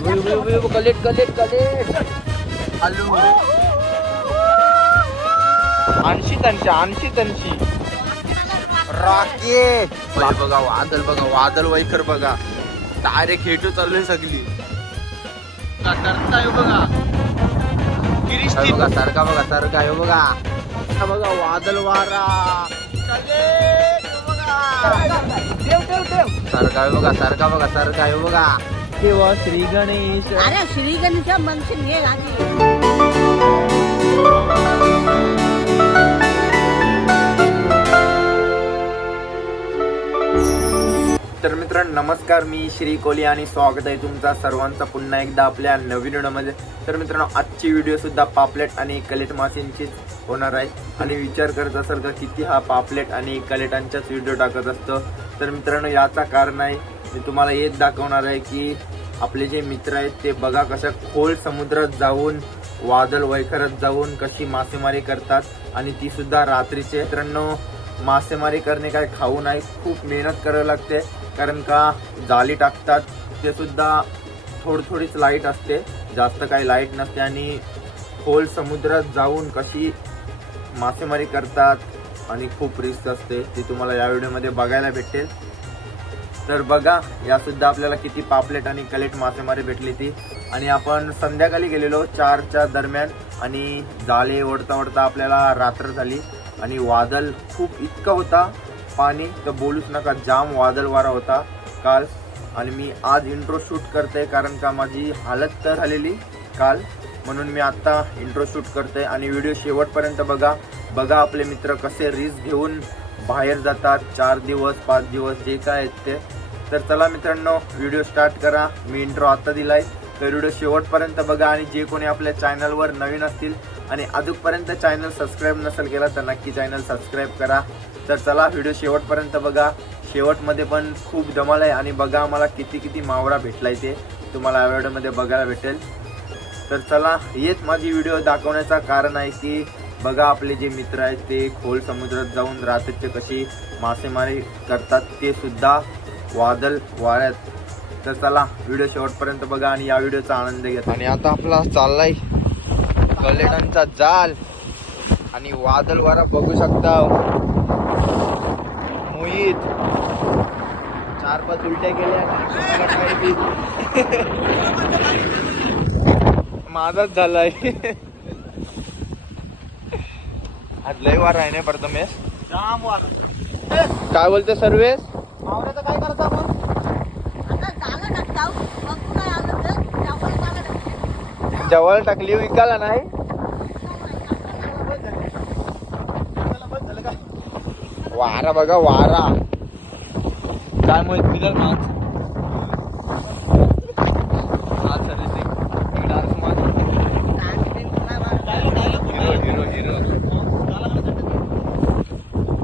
कलेट कलेट कलेट आलू ऐंशी तनशे ऐंशी तनशी रॉकेट बघा वादल बघा वादल वैखर बघा. डायरेक्ट हेटू चाललोय सगळी. बघा बघा. सारखा बघा सारखा आहे बघा. बघा वादल वारा. सारखा आहे बघा सारखा बघा सारखा आहे बघा. तेव्हा श्री गणेश. अरे श्री गणेश आधी तर मित्रांनो नमस्कार मी श्री कोहली आणि स्वागत आहे तुमचा सर्वांचा पुन्हा एकदा आपल्या नवीन व्हिडिओमध्ये. तर मित्रांनो आजची व्हिडिओ सुद्धा पापलेट आणि कलेट मासेंचीच होणार आहे. आणि विचार करत असाल का किती हा पापलेट आणि कलेटांचाच व्हिडिओ टाकत असतो. तर मित्रांनो याचा कारण आहे मी तुम्हाला हेच दाखवणार आहे की आपले जे मित्र आहेत ते बघा कशा खोल समुद्रात जाऊन वादळ वैखरात जाऊन कशी मासेमारी करतात. आणि ती सुद्धा रात्रीचे मित्रांनो मासेमारी करणे काय खाऊ नाही खूप मेहनत करावी लागते. कारण का जाळी टाकतात ते सुद्धा थोडी थोडीच लाइट असते. जास्त काही लाइट नसते. आणि खोल समुद्रात जाऊन कशी मासेमारी करतात आणि खूप रिस्क असते. ती तुम्हाला या व्हिडिओमध्ये बघायला भेटेल. तर बघा या सुद्धा आपल्याला किती पापलेट आणि कलेट मासेमारी भेटली ती. आणि आपण संध्याकाळी गेलेलो चारच्या दरम्यान आणि जाळे ओढता ओढता आपल्याला रात्र झाली. आणि वादळ खूप इतका होता. पाणी तर बोलूच नका जाम वादळ वारा होता काल. आणि मी आज इंट्रो शूट करते कारण का माझी हालत तर झालेली काल. म्हणून मी आत्ता इंट्रो शूट करते आणि व्हिडिओ शेवटपर्यंत बघा. बघा आपले मित्र कसे रिस्क घेऊन बाहेर जातात चार दिवस पाच दिवस जे काय आहेत ते. तर चला मित्रांनो व्हिडिओ स्टार्ट करा. मी इंट्रो आत्ता दिलाय. तर व्हिडिओ शेवटपर्यंत बघा आणि जे कोणी आपल्या चॅनलवर नवीन असतील आणि अजूनपर्यंत चॅनल सबस्क्राईब नसेल केला तर नक्की चॅनल सबस्क्राईब करा. तर चला व्हिडिओ शेवटपर्यंत बघा. शेवटमध्ये पण खूप धमाल आहे आणि बघा मला किती किती मावरा भेटलाय ते. तुम्हाला व्हिडिओमध्ये बघायला भेटेल. तर चला हेच माझी व्हिडिओ दाखवण्याचं कारण आहे की बघा आपले जे मित्र आहेत ते खोल समुद्रात जाऊन रात्रीचे कशी मासेमारी करतात ते सुद्धा वादळ वाऱ्यात तर चला व्हिडिओ शेवटपर्यंत बघा आणि या व्हिडिओचा आनंद घ्या आणि आता आपला चाललाय कलेटांचा जाल. आणि वादळ वारा बघू शकता. मोहित. चार पाच उलट्या केल्या माझाच झालाय. आज लय वार आहे ना प्रथमेश जाम वारा. काय बोलते सर्वेश आवड्याचं काय करता आपण? आता झालं ना जाऊ बघू काय आलं तर त्यावर मला टाकते. जवळ टाकली विकायला नाही? वारा बघा वारा. काय माहीत मिळेल माच हिरो हिरो हिरो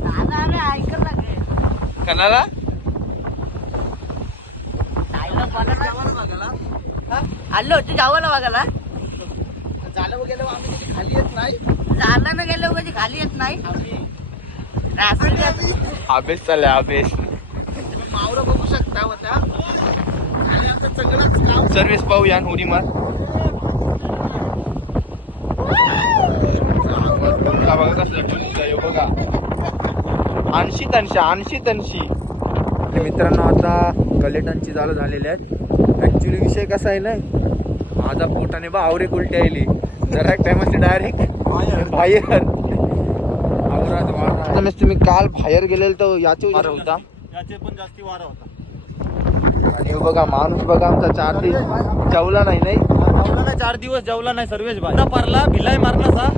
झालं अरे ऐकलं लागे कणाला आलो होते जावं बघायला झालं वगैरे आम्ही तिथे खाली येत नाही. झालं ना गेलं कधी खाली येत नाही. चालले मावरं बघू शकता होता सर्विस पाहू या उडी मार. बघा कसलं बघा. ऐंशी तनशे ऐंशी तनशी तर मित्रांनो आता कलेटांची झालं झालेली आहेत. ऍक्च्युली विषय कसा आहे ना माझा पोटाने बा आवरे उलटी आली जरा टाइम डायरेक्ट बाहेर. तुम्ही काल बाहेर गेलेल तर याचे वारा होता. याचे पण जास्ती वारा होता. आणि हो बघा माणूस बघा आमचा चार दिवस जेवला नाही नाही? जेवला नाही चार दिवस जेवला नाही सर्वेश भाई. पारला भिलाई मारला सा.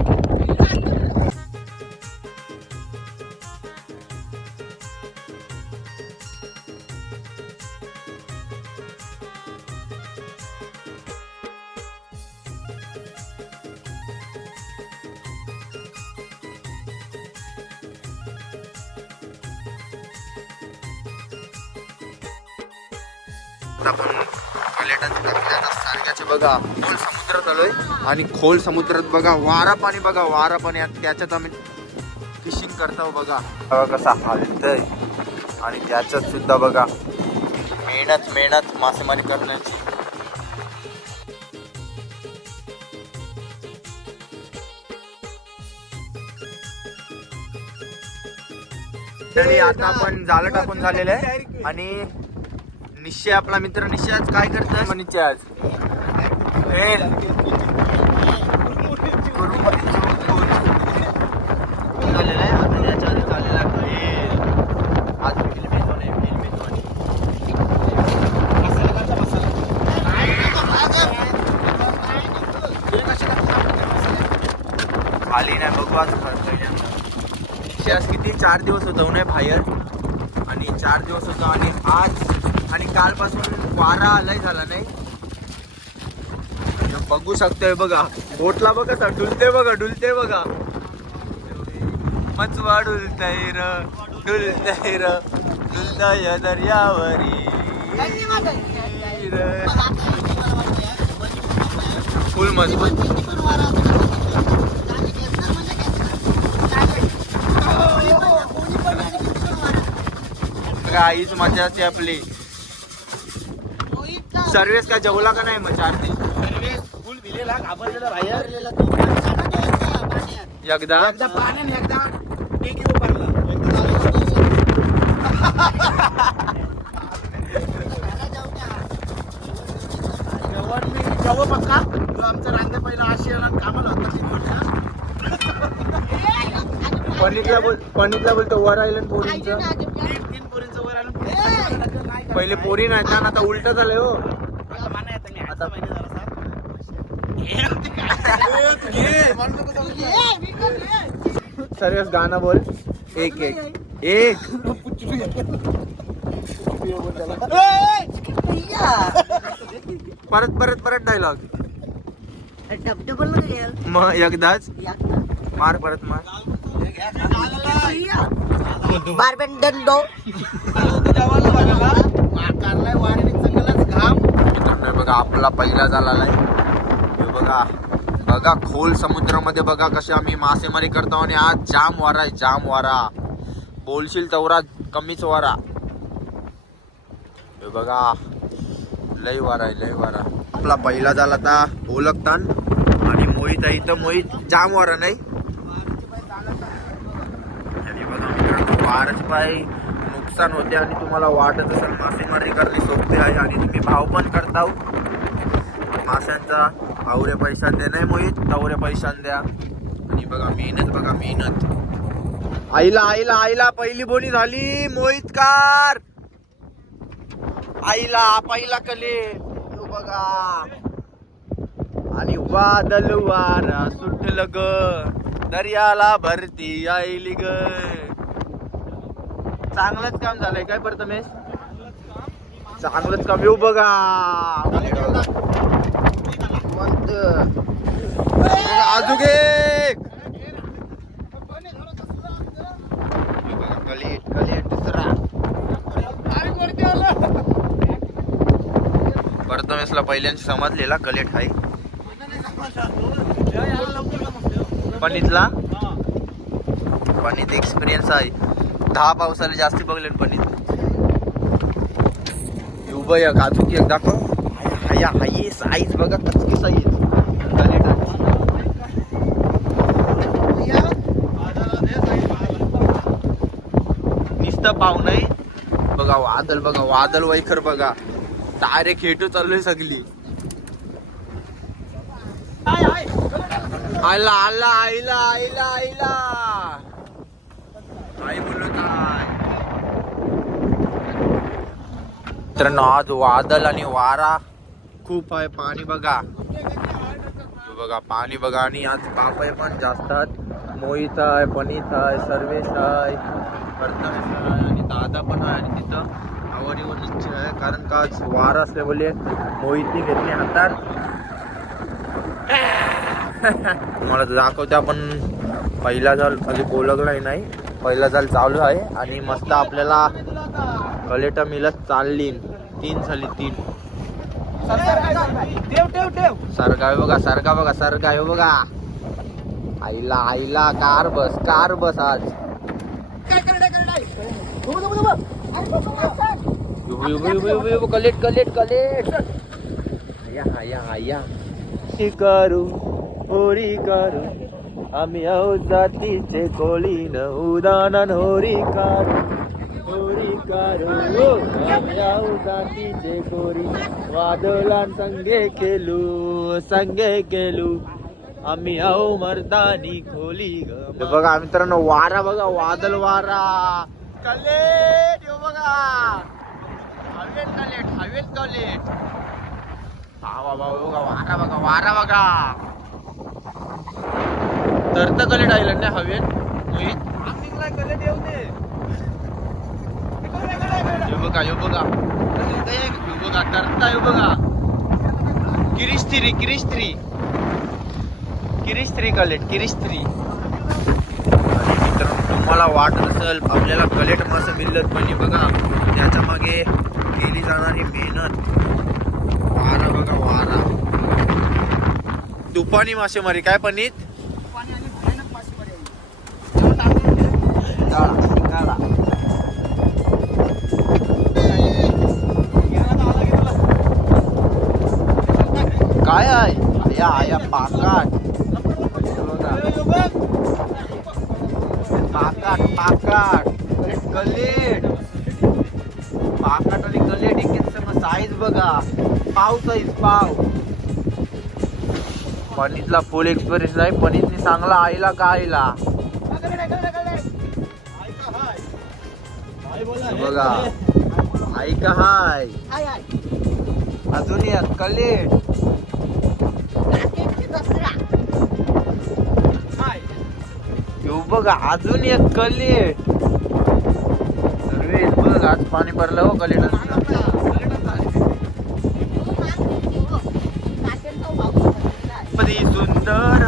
आपण पर्यटन बघा खोल समुद्रात आलोय आणि खोल समुद्रात बघा वारा पाणी बघा वारा पाणी त्याच्यात आम्ही फिशिंग करतो बघा. कसा हलतय. आणि त्याच्यात सुद्धा बघा मेहनत मेहनत मासेमारी करण्याची. तरी आता आपण जाळं टाकून झालेलं आहे. आणि निश्चय आपला मित्र निश्चय आज काय करतोय? निश्चय आज. खाली नाही बघू आज पहिल्यांदा आज किती? चार दिवस होतो नाही बाहेर आणि चार दिवस होतो आणि आज आणि कालपासून वारा आलाय झाला नाही. बघू शकतोय बघा. बोटला बघा सर डुलते बघा डुलते बघा. मचवा डुलतय र डुलतय र डुलतय दर्यावरी. फुल मजबूत बघा मजा असते आपली. सर्वेस का जेवला का नाही मग चार दिन एकदा? आमचा रांगे पहिला आशियाला कामाला होता तीन वर्ष पनीतला बोल पनीतला बोलतो वर आयलंड पोरींचं. तीन तीन पोरींचं वर? पहिले पोरी नाही ना आता उलट झालंय हो आता माना येतं नाही, आठचा महिना झाला साहेब. सर्वेस गाणं बोल. एक एक. एक. परत परत परत डायलॉग मग एकदाच. मार परत मार. बघा आपला पहिला हे बघा. बघा खोल समुद्रामध्ये बघा कसे आम्ही मासेमारी करतो आणि आज जाम वारा आहे जाम वारा. बोलशील तेवढा कमीच वारा. हे बघा लय वारा आहे लय वारा. आपला पहिला झाला आता ओळखतान आणि मोहित आहे तर मोहित जाम वारा नाही? बघा मित्रांनो वारच पाय नुकसान होते आणि तुम्हाला वाटत असेल मासेमारी करणे सोपे आहे आणि तुम्ही भाव पण करता माशांचा. आवरे पैसा दे नाही मोहित. तवरे पैसा द्या. आणि बघा मेहनत बघा मेहनत. आईला आईला आईला पहिली बोनी झाली. मोहित कार. आईला पहिला कले. बघा. आणि वादल वारा सुटल ग. दर्याला भरती आईली ग. चांगलंच काम झालंय. काय प्रथमेश चांगलंच काम. येऊ बघा. निवांत. अजून एक कलेट कलेट दुसरा प्रथमेशला पहिल्यांदा समजलेला कलेट आहे. पनीतला पनीत एक्सपिरियन्स आहे. दहा पावसाला जास्ती बघले पनीत उभं एक अजून एक दाखव. या हाय साईज बघा कचकी साईज कलेट नुसतं पाहू नाही बघा वादल बघा वादल वैखर बघा. डायरेक्ट खेटू चाललोय सगळी. आला आला आईला आईला आईला आई बोललो काय? मित्रांनो आज वादल आणि वारा. खूप आहे पाणी बघा. बघा पाणी बघा आणि आज पापय पण जास्त आहेत. मोहित आहे पनीत आहे सर्वेश आहे प्रथमेश आहे आणि दादा पण आहे आणि तिथं आवडीवर निश्चय आहे. कारण का आज वार असले बोले मोहितने घेतली हातात. तुम्हाला दाखवते आपण. पहिला जाल खाली बोलगलाही नाही. पहिला जाल चालू आहे आणि मस्त आपल्याला कलेटा मिलत चालली. तीन झाली तीन. सारखा आहे बघा सारखा बघा सारखा आहे बघा. आईला आईला कार बस कार बस आज. कलेट कलेट कलेट करू होरी करू. आम्ही आहो जातीचे कोळी न उदानन होरी करू कार. हो. आम्ही आहो जातीचे कोरी वादळां संगे केलू संगे केलू. आम्ही आहो मर्दानी खोली ग बघा मित्रांनो वारा बघा वादळ वारा. कलेट यो बघा. हवेत कलेट हवेत कलेट. हा बाबा बघा वारा बघा वारा बघा. तर तर कलेट आयलंड नाही हवेत मोहित? यो बघा यो बघा. यो बघा तरता यो बघा. किरिस्त्री किरिस्त्री. किरिस्त्री कलेट किरिस्त्री. मित्रांनो तुम्हाला वाटत असेल आपल्याला कलेट मासे मिळत पण बघा. त्याच्यामागे केली जाणारी मेहनत. वारा बघा वारा. तुपानी मासेमारी काय पनीत? काय आहे? या या पाकाट. पाकाट पाकाट कलेट पाकाट आणि कलेट एक साईज बघा. पाव साईज पाव. पनीतला फुल एक्सपिरियन्स आहे पनीतने चांगला आईला का आईला? बघा. आई का हाय? अजून या कलेट बघा अजून एक कलेट सर्वेश बघ आज पाणी भरलं हो कलेट सुंदर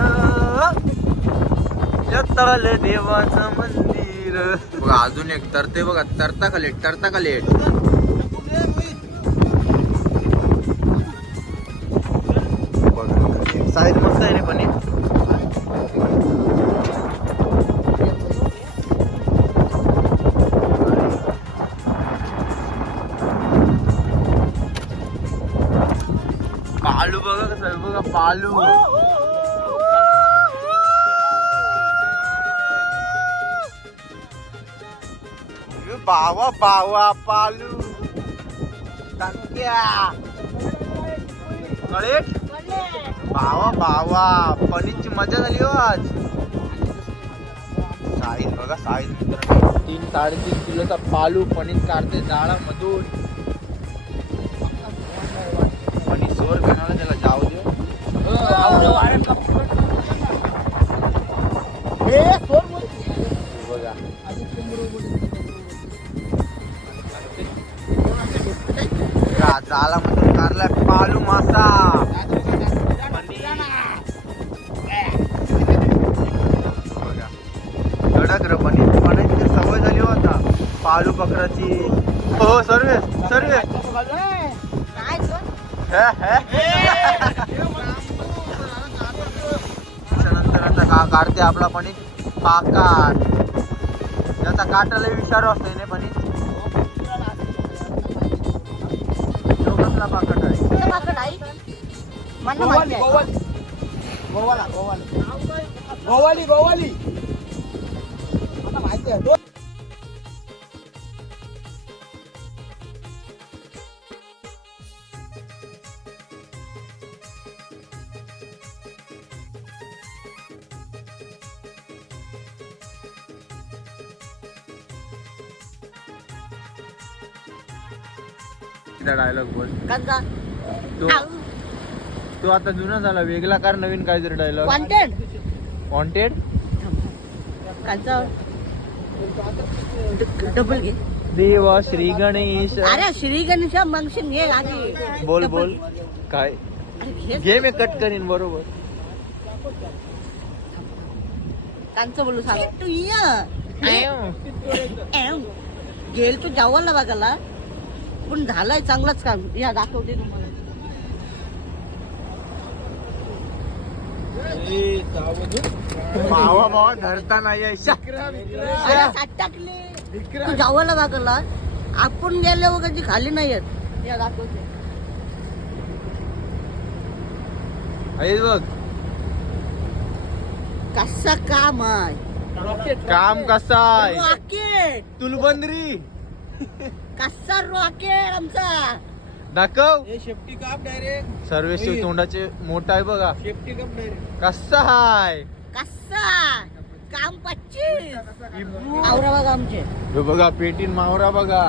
जताल देवाचं मंदिर. बघा अजून एक तरते बघा तरता कलेट तरता कलेट साईज मस्त आहे रे पण पालू बघा कसं आहे बघा पालू ए, बावा बावा पालू टंक्या कळेट बावा बावा पनीरची मजा झाली हो आज. साईज बघा साईज मित्रांनो. तीन साडेतीन किलोचा पालू पनीर काढते जाळामधून पनीर सोर खाण्याला त्याला जाऊ दे. बघा. जाळामधून काढलाय पालू मासा. कडक र पनीर पनीरची सवय झाली हो आता. पालू बकराची हो, हो सर्वे सर्वे. काय त्याच्यानंतर आता का काढते आपला पनीर पाकाट त्याचा काटाला विचारू असतो ना पनीर कसला पाकाट आहे? गोवाली मागं गोवाली गोवाली. डायलॉग बोल. तो तो आता जुना झाला वेगळा कार नवीन काहीतरी डायलॉग. वॉन्टेड कालचा डबल घे देवा श्री गणेश. अरे श्री गणेश मागशील घे आधी. बोल. बोल. काय? घे मी कट करीन बरोबर. त्यांचं बोलू सांग. तू ये एम. गेल तू जावाला बघायला पण झालाय चांगलाच काम. या दाखवते तुम्हाला. मावा मावा धरता नाही सात टाकले तू बघायला आपण गेल्यावर कधी खाली नाही येत. या दाखवते. आहे बघ. कसा काम आहे? काम कसं आहे? रॉकेट तुलबंदरी. कसा रॉकेट आमचा? दाखव. शेफ्टी काप डायरेक्ट सर्वेश तोंडाचे मोठा आहे बघा. शेफ्टी काप डायरेक्ट कसा आहे कसा? काम पच्चीस. आवरा बघा आमचे. हे बघा पेटीन मावरा बघा.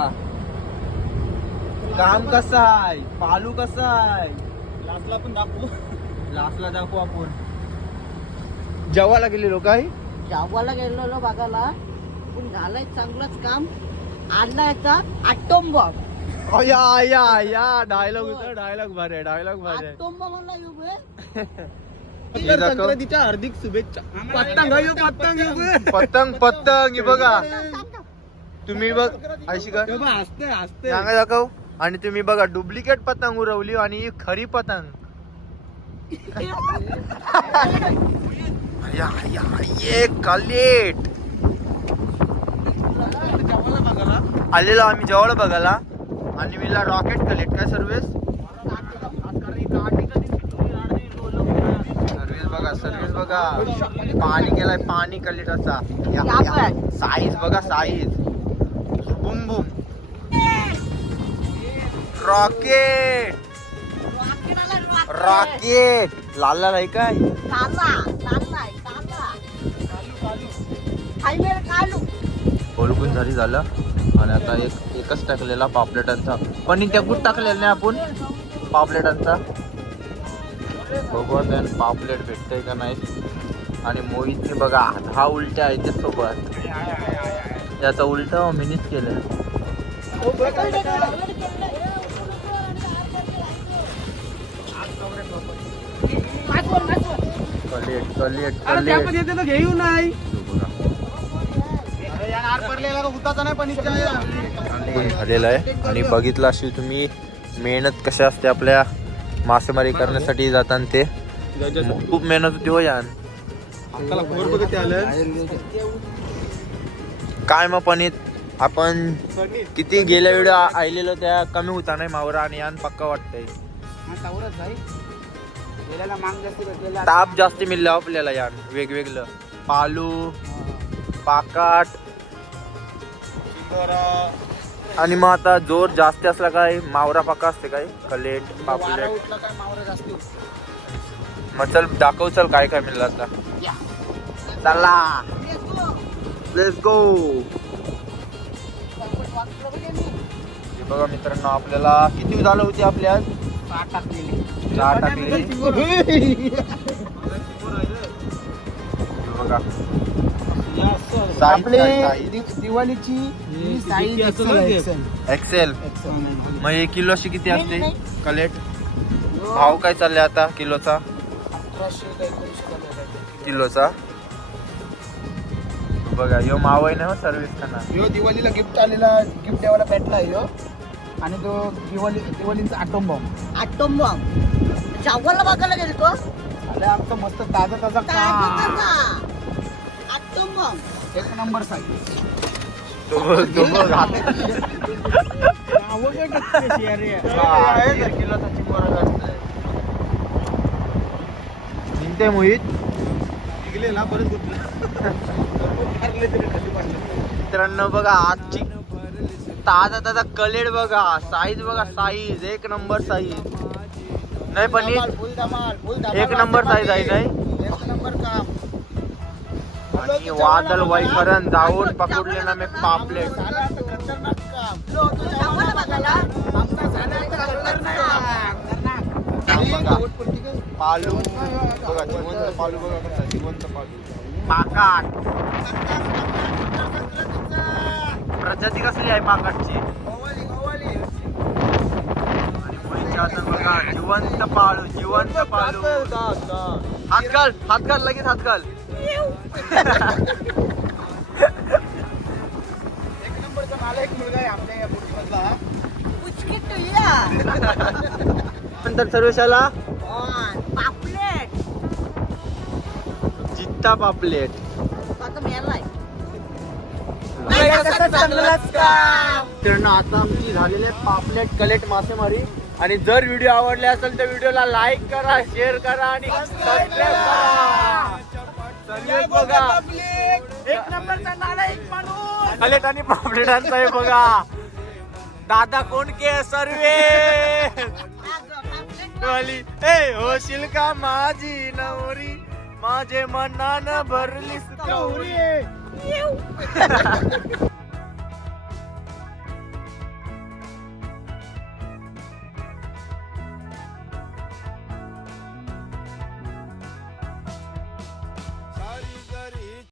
काम कसं आहे पालू कसा आहे लास्टला पण दाखवू. लास्टला दाखवू आपण. जेवायला गेलेलो काय जावाला गेलेलो बघायला. पण झालंय चांगलंच काम. आणला याचा आटोम बॉम्ब. अया या या डायलॉग होता डायलॉग भारी आहे डायलॉग भारी आहे. संक्रांतीच्या हार्दिक शुभेच्छा. पतंग पतंग. पतंग पतंग. हे बघा. तुम्ही बघ ऐशी का? हसते हसते सांगा दाखव. आणि तुम्ही बघा डुप्लिकेट पतंग उरवली आणि ही खरी पतंग. या, या, ये कलेट. आलेलो आम्ही जवळ बघायला. आणि मिला रॉकेट कलेट काय सर्विस सर्विस बघा सर्विस बघा. पाणी केलाय पाणी कलेटाचा साईज बघा size Bum Bum rocket rocket लाल लाल आहे काय? बोलकून झाली झालं. आणि आता एक एकच टाकलेला पापलेटांचा. पण त्या कुठ टाकलेला नाही आपण? पापलेटांचा. बघू आता यानं पापलेट भेटतंय का नाही. आणि मोहितने बघा दहा उलट्या आहेत सोबत. त्याचा उलटा मिनीच केलं कलेट कलेट कलेट. घेऊ नाही. हुताचा नाही पण पण झालेलं आहे. आणि बघितलं अशी तुम्ही मेहनत कशी असते आपल्या मासेमारी करण्यासाठी जाताना ते. खूप मेहनत होती हो यान. काय मग पनीत आपण किती गेल्या वेळी आलेलो त्या कमी होता नाही मावरा आणि यान पक्का वाटतंय. ताप जास्त मिळला हो आपल्याला यान. वेगवेगळं. पालू पाकाट. आणि मग आता जोर जास्त असला काय मावरा पक्का असते काय? कलेट पापलेट. मावरा जास्त मग चल दाखव चल काय काय मिळलं आता. चला. लेट्स गो हे बघा मित्रांनो आपल्याला किती झालं होती आपल्या टाकलेली. हे बघा. आपले दि- दिवाळीची ही साईज एक्सेल मग एक किलो अशी किती असते? कलेट भाव काय चालले आता किलोचा? किलोचा? बघा यो माव आहे ना हो सर्विस खाना ह्यो दिवाळीला गिफ्ट आलेला गिफ्ट द्यावाला भेटला ह्यो आणि तो दिवाळी दिवाळीचा आटोम बॉम्ब आटोम बॉम्ब जावाला बघायला गेलो तो अरे आमचं मस्त ताजा ताजा काम. एक नंबर साईज. हा. निघते मोहित. ना परत मित्रांनो बघा आजची ताजा ताजा कलेड बघा. साईज बघा साईज एक नंबर साईज नाही पण एक नंबर size आहे नाही? आणि वादल वैखरण जाऊन पकडले ना मी पापलेट. झालं आता खतरनाक काम लो, तू जावाला बघायला आमचा झाला आता खतरनाक काम बघा. पोटपुरती काय? पालू. बघा जिवंत पालू बघा कसा जिवंत पालू. पाकाट. प्रजाती कसली आहे पाकाटची? बघा जिवंत पाळू जिवंत पाळू हात घाल हात घाल लगेच हात घाल. एक नंबरचा मला एक मुलगा आहे आमच्या या पोटमधला पुचकी टुया नंतर सर्वेशाला? पापलेट. जित्ता पापलेट. आता मेलाय मित्रांनो आता आमची झालेली आहे पापलेट कलेट मासेमारी. आणि जर व्हिडिओ आवडले असेल तर व्हिडिओला लाईक करा शेअर करा आणि सबस्क्राईब करा. बघा. एक नंबरचा एक माणूस. कलेट आणि पापलेटांचा आहे बघा. दादा कोण के सर्वे? वाली ए होशील का माझी नवरी? माझे मनान भरलीस आहे.